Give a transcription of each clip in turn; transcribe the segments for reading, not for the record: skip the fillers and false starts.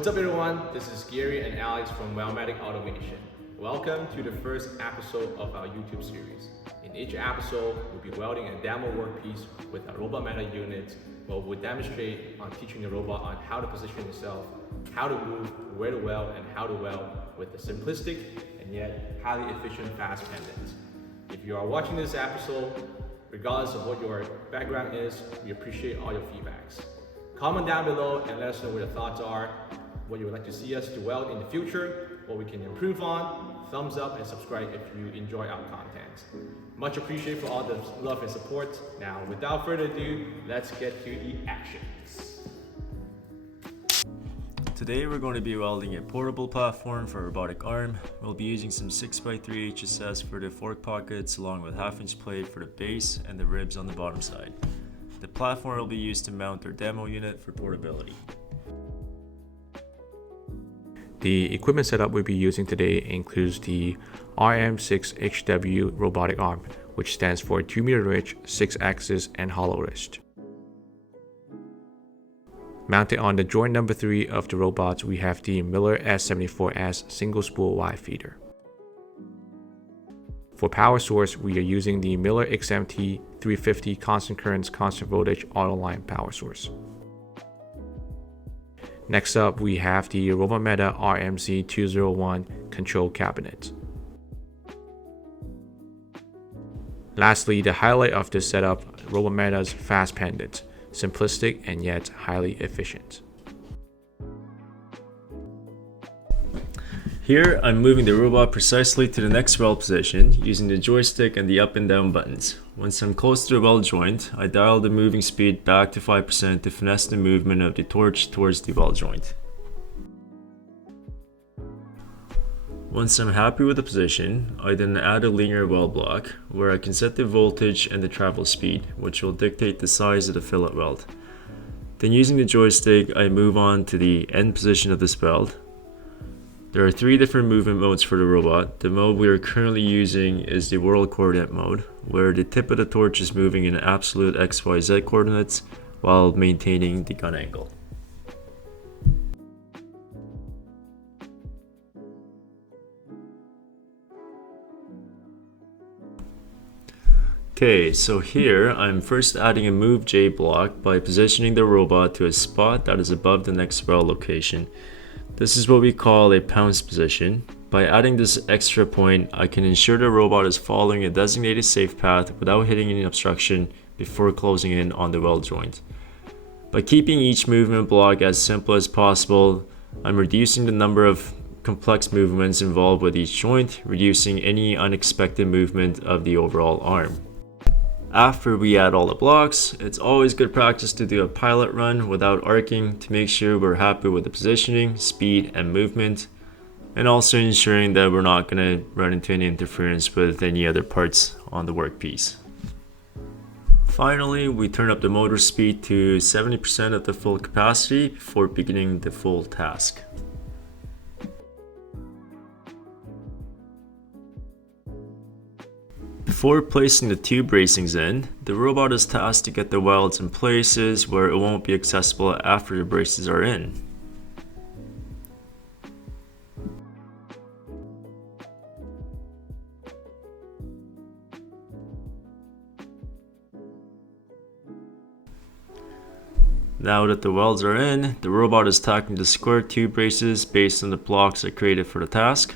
What's up everyone, this is Gary and Alex from Welding Automation. Welcome to the first episode of our YouTube series. In each episode, we'll be welding a demo workpiece with our robot metal unit, where we'll demonstrate on teaching the robot on how to position itself, how to move, where to weld, and how to weld with a simplistic and yet highly efficient fast pendant. If you are watching this episode, regardless of what your background is, we appreciate all your feedbacks. Comment down below and let us know what your thoughts are, what you would like to see us do weld in the future, what we can improve on. Thumbs up and subscribe if you enjoy our content. Much appreciated for all the love and support. Now, without further ado, let's get to the actions. Today we're going to be welding a portable platform for a robotic arm. We'll be using some 6x3 HSS for the fork pockets along with 1/2-inch plate for the base and the ribs on the bottom side. The platform will be used to mount our demo unit for portability. The equipment setup we'll be using today includes the RM6HW robotic arm, which stands for 2-meter reach, 6-axis, and hollow wrist. Mounted on the joint number 3 of the robots, we have the Miller S74S single spool Y feeder. For power source, we are using the Miller XMT 350 constant currents, constant voltage auto line power source. Next up, we have the RoboMeta RMC201 control cabinet. Lastly, the highlight of this setup, RoboMeta's fast pendant, simplistic and yet highly efficient. Here, I'm moving the robot precisely to the next weld position using the joystick and the up and down buttons. Once I'm close to the weld joint, I dial the moving speed back to 5% to finesse the movement of the torch towards the weld joint. Once I'm happy with the position, I then add a linear weld block where I can set the voltage and the travel speed, which will dictate the size of the fillet weld. Then using the joystick, I move on to the end position of this weld. There are 3 different movement modes for the robot. The mode we are currently using is the world coordinate mode, where the tip of the torch is moving in absolute XYZ coordinates while maintaining the gun angle. Okay, so here I'm first adding a move J block by positioning the robot to a spot that is above the next weld location. This is what we call a pounce position. By adding this extra point, I can ensure the robot is following a designated safe path without hitting any obstruction before closing in on the weld joint. By keeping each movement block as simple as possible, I'm reducing the number of complex movements involved with each joint, reducing any unexpected movement of the overall arm. After we add all the blocks, it's always good practice to do a pilot run without arcing to make sure we're happy with the positioning, speed, and movement, and also ensuring that we're not going to run into any interference with any other parts on the workpiece. Finally, we turn up the motor speed to 70% of the full capacity before beginning the full task. Before placing the tube bracings in, the robot is tasked to get the welds in places where it won't be accessible after the braces are in. Now that the welds are in, the robot is tacking the square tube braces based on the blocks I created for the task.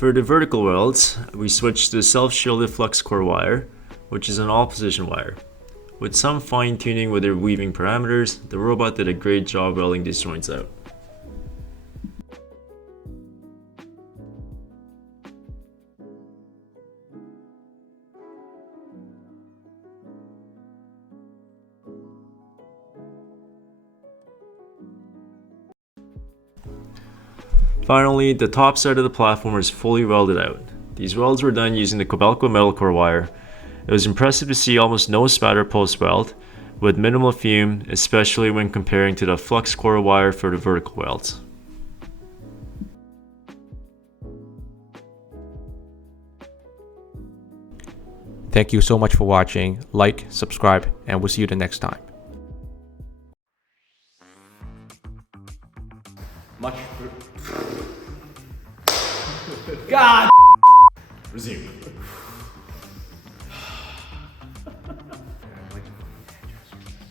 For the vertical welds, we switched to self-shielded FluxCore wire, which is an all-position wire. With some fine-tuning with their weaving parameters, the robot did a great job welding these joints out. Finally, the top side of the platform is fully welded out. These welds were done using the Kobelco metal core wire. It was impressive to see almost no spatter post-weld, with minimal fume, especially when comparing to the flux core wire for the vertical welds. Thank you so much for watching. Like, subscribe, and we'll see you the next time. God! Resume.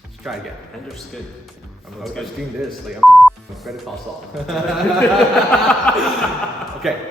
Let's try again. Ender's good. I was doing this, like I'm credit false off. Okay.